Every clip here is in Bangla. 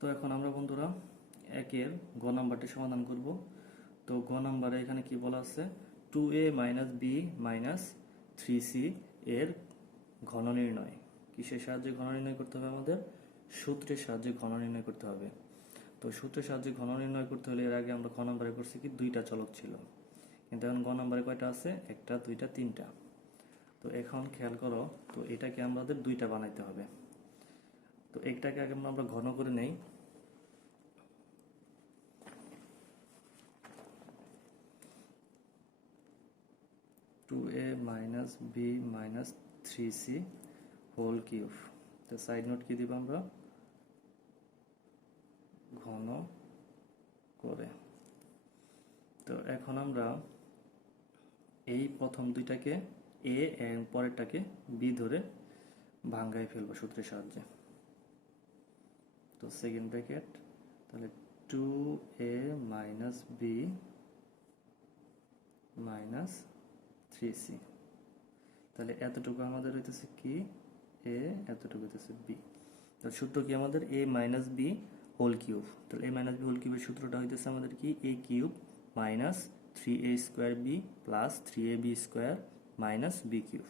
তো এখন আমরা বন্ধুরা একের গ নাম্বারটি সমাধান করব। তো গ নাম্বারে এখানে কি বলা আছে, 2a minus B minus 3c এর ঘন নির্ণয়। কিসের সাহায্যে ঘন নির্ণয় করতে হবে? আমাদের সূত্রের সাহায্যে ঘন নির্ণয় করতে হবে। তো সূত্রের সাহায্যে ঘন নির্ণয় করতে হলে এর আগে আমরা খ নাম্বারে করছি কি দুইটা চলক ছিল, কিন্তু এখন গ নাম্বারে কয়টা আছে? একটা, দুইটা, তিনটা। তো এখন খেয়াল করো, তো এটাকে আমাদের দুইটা বানাইতে হবে। তো একটাকে আগে আমরা ঘন করে নেই। Two A minus B minus 3c whole cube. তো সাইড নোট কি দিব আমরা? ঘন করে। তো এখন আমরা এই প্রথম দুইটাকে এ এন্ড পরেরটাকে বি ধরে ভাঙ্গায় ফেলবো সূত্রের সাহায্যে। তো সেকেন্ড ব্র্যাকেট, তাহলে 2a minus B minus 3c, তাহলে এতটুকু আমাদের হইতেছে কি এ, এতটুকু হইতেছে বি। তাহলে সূত্র কি আমাদের? এ মাইনাস বি হোল কিউব। তাহলে এ মাইনাস বি হোল কিউবের সূত্রটা হইতেছে আমাদের কি A cube minus 3a square B plus 3ab square minus B cube.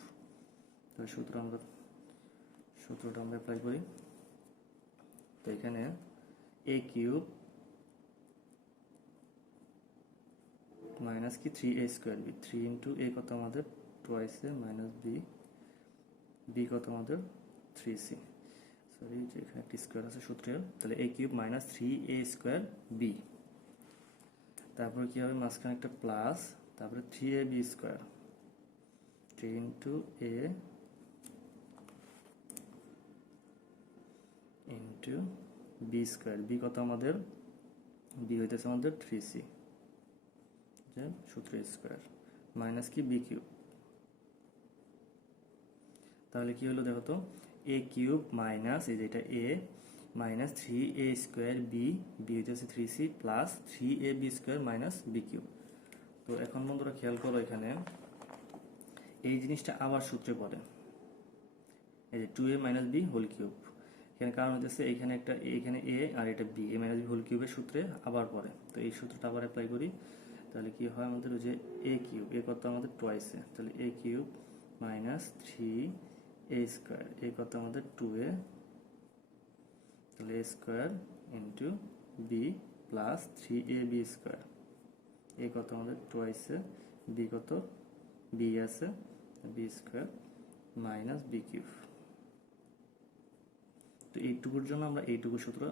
তাহলে সূত্রটা আমরা অ্যাপ্লাই করি। তো এখানে এ কিউব মাইনাস কি 3a স্কোয়ার বি, 3 ইন্টু এ কত আমাদের টোয়াইস এ মাইনাস বি, বি কত আমাদের 3c, সরি যে এখানে একটি স্কোয়ার আছে সূত্রের। তাহলে A cube minus 3a square B, তারপরে কি হবে মাঝখানে একটা প্লাস, তারপরে 3ab square, 3 into A into B square, B কত আমাদের? বি হইতেছে আমাদের 3c যে সূত্রের স্কোয়ার মাইনাস কি বি কিউব। তাহলে কি হলো দেখো তো, এ কিউব মাইনাস এই যেটা A minus 3a square B, B হইতেছে 3c plus 3ab square minus B cube. তো এখন বন্ধুরা খেয়াল করো, এখানে এই জিনিসটা আবার সূত্রে পড়ে, এই যে 2a minus b whole cube. এখানে কারণ হচ্ছে এখানে একটা এখানে এ আর এটা বি, এ মাইনাস বি হোল কিউবের সূত্রে আবার পড়ে। তো এই সূত্রটা আবার অ্যাপ্লাই করি। তাহলে কি হয় আমাদের? ওই যে এ কিউব, এ কত আমাদের টোয়াইসে, তাহলে A cube minus 3a square, A কত আমাদের 2a, তাহলে A square into B plus 3ab square, A কত আমাদের টোয়াইসে, বি কত? বি আছে B square minus B cube. তো এইটুকুর জন্য আমরা এইটুকু সূত্র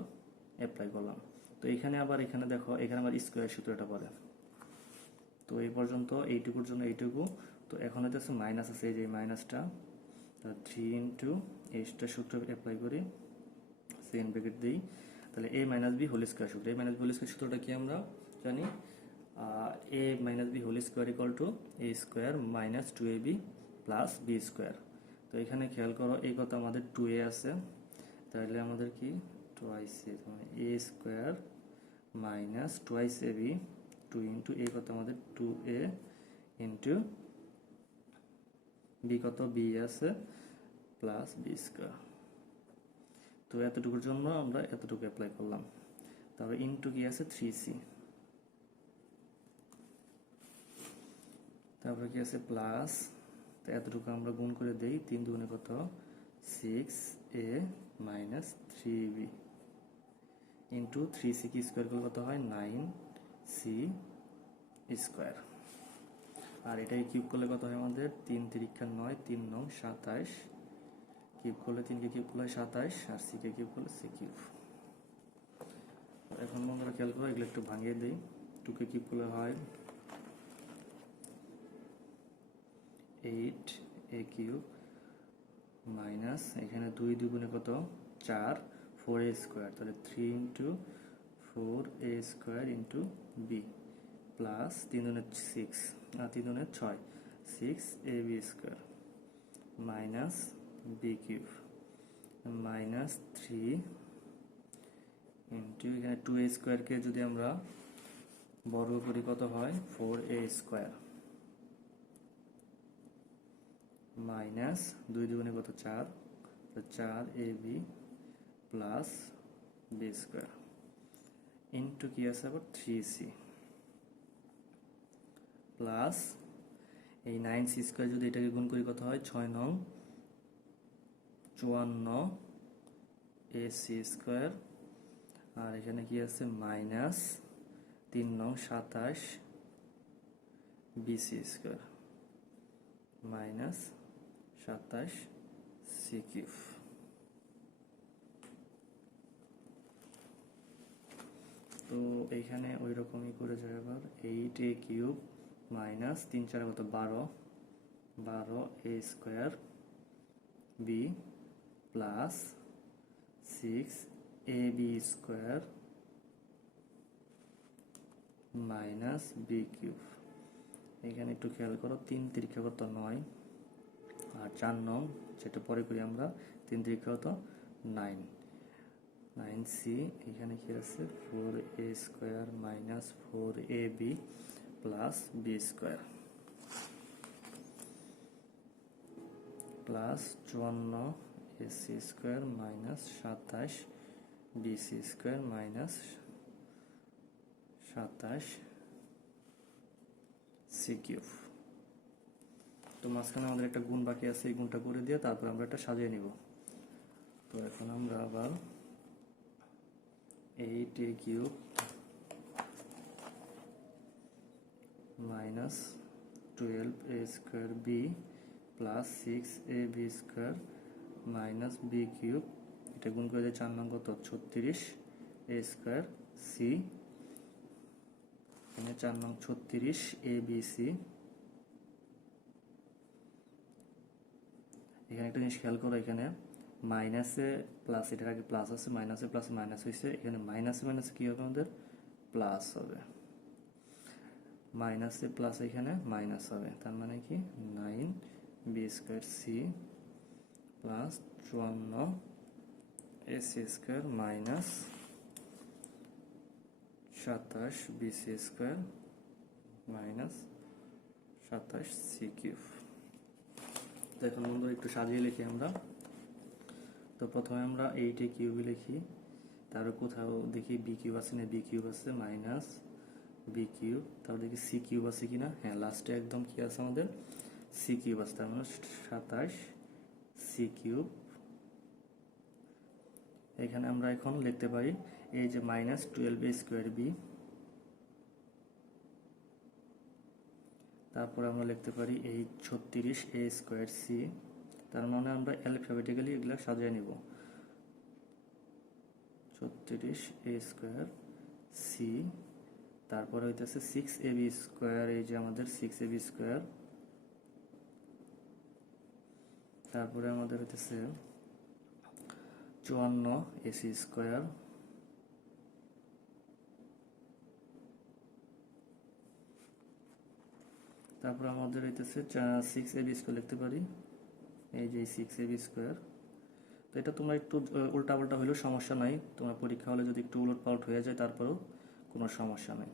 অ্যাপ্লাই করলাম। তো এখানে আবার এখানে দেখো, এখানে আবার স্কোয়ার সূত্রটা পড়ে। তো এই পর্যন্ত এইটুকুর জন্য এইটুকু। তো এখন হইতেছে মাইনাস আছে, এই যে মাইনাসটা, 3 ইন্টু এইটা সূত্র অ্যাপ্লাই করি, সেকেন্ড ব্র্যাকেট দিই। তাহলে a minus b whole square সূত্র, a minus b whole square সূত্রটা কি আমরা জানি? A minus b whole square equal to a square minus 2ab plus b square. তো এখানে খেয়াল করো, এই কত আমাদের 2a আছে, তাহলে আমাদের কি twice A, A square minus twice A B, 2 into এ কত আমাদের 2a ইন্টু বি কত? বি আছে প্লাস বি স্কোয়ার। তো এতটুকুর জন্য আমরা এতটুকু অ্যাপ্লাই করলাম। তারপরে ইন্টু কি আছে 3c, তারপরে কি আছে প্লাস, তো এতটুকু আমরা গুণ করে দেই, 3 দুগুণে কত? 6a minus 3b into 3c কি স্কোয়ার করলে কত হয়? 9c square. আর এটাকে কিউব করলে কত হয় আমাদের? 3 তিরিক্ষা 9, 3 9 27, কিউব করলে 3 কে কিউব করলে 27, আর সি কে কিউব করলে সি কিউব। এখন বন্ধুরা খেয়াল করো, এগুলো একটু ভাঙিয়ে দিই। 2 কে কিউব করলে হয় 8a কিউব মাইনাস এখানে 2 দুগুণে কত? 4, 4a স্কোয়ার, তাহলে 3 into 4a square into B plus 3 দুগুণে 6 আর 3 দুগুণে 6, 6ab square minus B cube minus 3 into এখানে 2a স্কোয়ারকে যদি আমরা বর্গ করি কত হয়? 4a স্কোয়ার মাইনাস 2 দুগুণে কত? 4, 4ab plus b square into কি আছে আবার 3c প্লাস এই 9c স্কোয়ার যদি এটাকে গুণ করি কত হয় 6 নং 54 ac স্কোয়ার আর এখানে কি আছে মাইনাস 3 নং 27 bc square minus 27 c cube. তো এইখানে ওই রকমই করে যায় আবার 8a কিউব মাইনাস 3 4 কত 12 a square b plus 6ab square minus b cube. এখানে একটু খেয়াল করো 3 তিরিক্ষা কত 9 আর 4 নং যেটা পরে করি আমরা 3 তিরিক্ষা কত 9 9c এখানে কি আছে 4a square minus 4ab plus b square plus 54 ac square minus 27 bc square minus 27 c cube. তো মাঝখানে আমাদের একটা গুণ বাকি আছে, এই গুণটা করে দিয়ে তারপর আমরা এটা সাজিয়ে নিব। তো এখন আমরা আবার 8a cube minus 12a square b plus 6ab square minus b cube, এটা গুণ করে দিয়ে 4 নং কত 36 a স্কোয়ার c, এখানে 4 নং 36 abc। এখানে একটা জিনিস খেয়াল করো, এখানে মাইনাসে প্লাস, এটার আগে প্লাস আছে, মাইনাসে প্লাস মাইনাস হয়েছে, এখানে মাইনাসে মাইনাসে কি হবে আমাদের প্লাস হবে, মাইনাসে প্লাস এখানে মাইনাস হবে, তার মানে কি 9 B square C plus 54 AC square minus 27 BC square minus 27 C cube. তো এখন বন্ধুরা একটু সাজিয়ে লিখি আমরা। তো প্রথমে আমরা 8a কিউবই লিখি, তারপর কোথাও দেখি বি কিউব আছে না, বি কিউব আছে মাইনাস বি কিউব, তারপর দেখি সি কিউব আছে কিনা, হ্যাঁ লাস্টে একদম কি আছে আমাদের সি কিউব আছে, তার মানে 27 সি কিউব। এখানে আমরা এখন লিখতে পারি এই যে মাইনাস 12a স্কোয়ার বি, তারপর আমরা লিখতে পারি এই 36a স্কোয়ার সি, তার মানে আমরা অ্যালফাবেটিক্যালি এগুলো সাজিয়ে নিব, 36a স্কোয়ার সি, তারপরে হইতেছে 6ab স্কোয়ার, এই যে আমাদের 6ab স্কোয়ার, তারপরে আমাদের হইতেছে 54 এসি স্কোয়ার, তারপর আমাদের হইতেছে 6ab স্কোয়ার লিখতে পারি, এই যে 6ab স্কোয়ার। তো এটা তোমরা একটু উল্টা পাল্টা হলেও সমস্যা নাই, তোমার পরীক্ষা হলে যদি একটু উলট পালট হয়ে যায় তারপরেও কোনো সমস্যা নেই,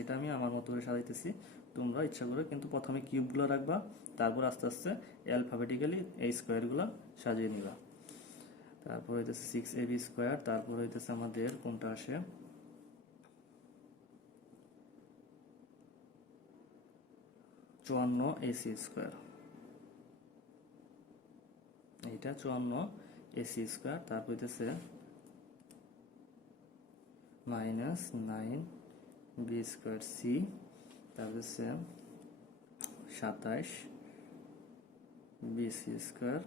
এটা আমি আমার মতো করে সাজাইতেছি, তোমরা ইচ্ছা করে কিন্তু প্রথমে কিউবগুলো রাখবা, তারপর আস্তে আস্তে অ্যালফাবেটিক্যালি এই স্কোয়ারগুলো সাজিয়ে নিবা। তারপর হইতেছে 6ab স্কোয়ার, তারপর হইতেছে আমাদের কোনটা আসে 54 এসি স্কোয়ার, এইটা 54 এসি স্কোয়ার, তারপর হইতেছে মাইনাস 9 বি স্কোয়ার সি, তারপর হচ্ছে 27 বিসি স্কোয়ার,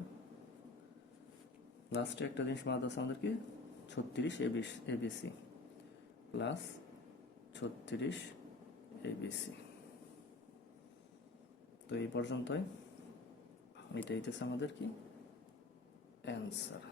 লাস্টে একটা জিনিস মাথায় আছে আমাদেরকে 36 এবিসি প্লাস 36 এবিসি। তো এই পর্যন্তই, এটাই হইতেছে আমাদের কি অ্যান্সার।